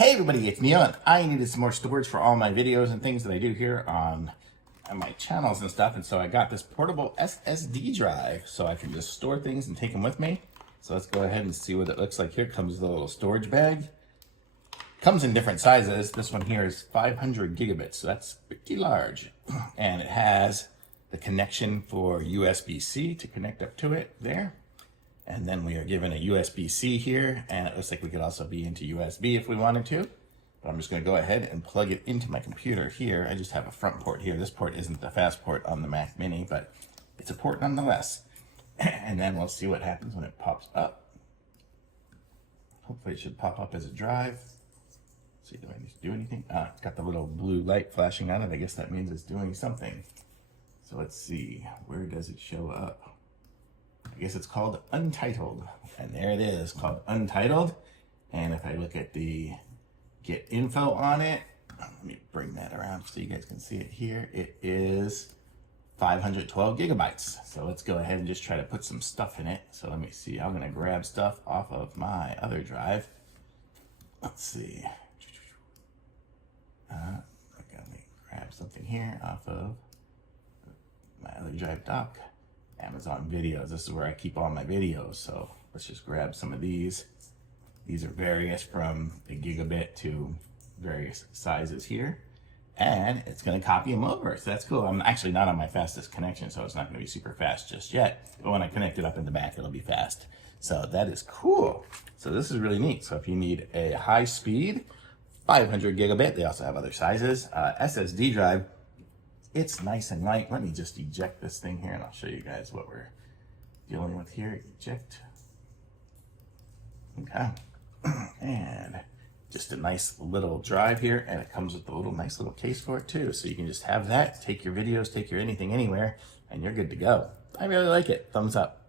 Hey everybody, it's Neil, and I needed some more storage for all my videos and things that I do here on my channels and stuff, and so I got this portable SSD drive so I can just store things and take them with me. So let's go ahead and see what it looks like. Here comes the little storage bag. Comes in different sizes. This one here is 500 gigabits, so that's pretty large. And it has the connection for USB-C to connect up to it there. And then we are given a USB-C here, and it looks like we could also be into USB if we wanted to. But I'm just going to go ahead and plug it into my computer here. I just have a front port here. This port isn't the fast port on the Mac Mini, but it's a port nonetheless. And then we'll see what happens when it pops up. Hopefully it should pop up as a drive. Let's see, do I need to do anything? It's got the little blue light flashing on it. I guess that means it's doing something. So let's see, where does it show up? I guess it's called Untitled, and there it is, called Untitled. And if I look at the get info on it, let me bring that around so you guys can see it here. It is 512 gigabytes. So let's go ahead and just try to put some stuff in it. So let me see, I'm gonna grab stuff off of my other drive. Let's see. Let me grab something here off of my other drive dock. Amazon videos. This is where I keep all my videos. So let's just grab some of these. These are various from a gigabit to various sizes here. And it's going to copy them over. So that's cool. I'm actually not on my fastest connection, so it's not going to be super fast just yet. But when I connect it up in the back, it'll be fast. So that is cool. So this is really neat. So if you need a high speed, 500 gigabit, they also have other sizes, SSD drive, it's nice and light. Let me just eject this thing here and I'll show you guys what we're dealing with here. Eject. Okay. And just a nice little drive here, and it comes with a nice little case for it too. So you can just have that, take your videos, take your anything anywhere, and you're good to go. I really like it. Thumbs up.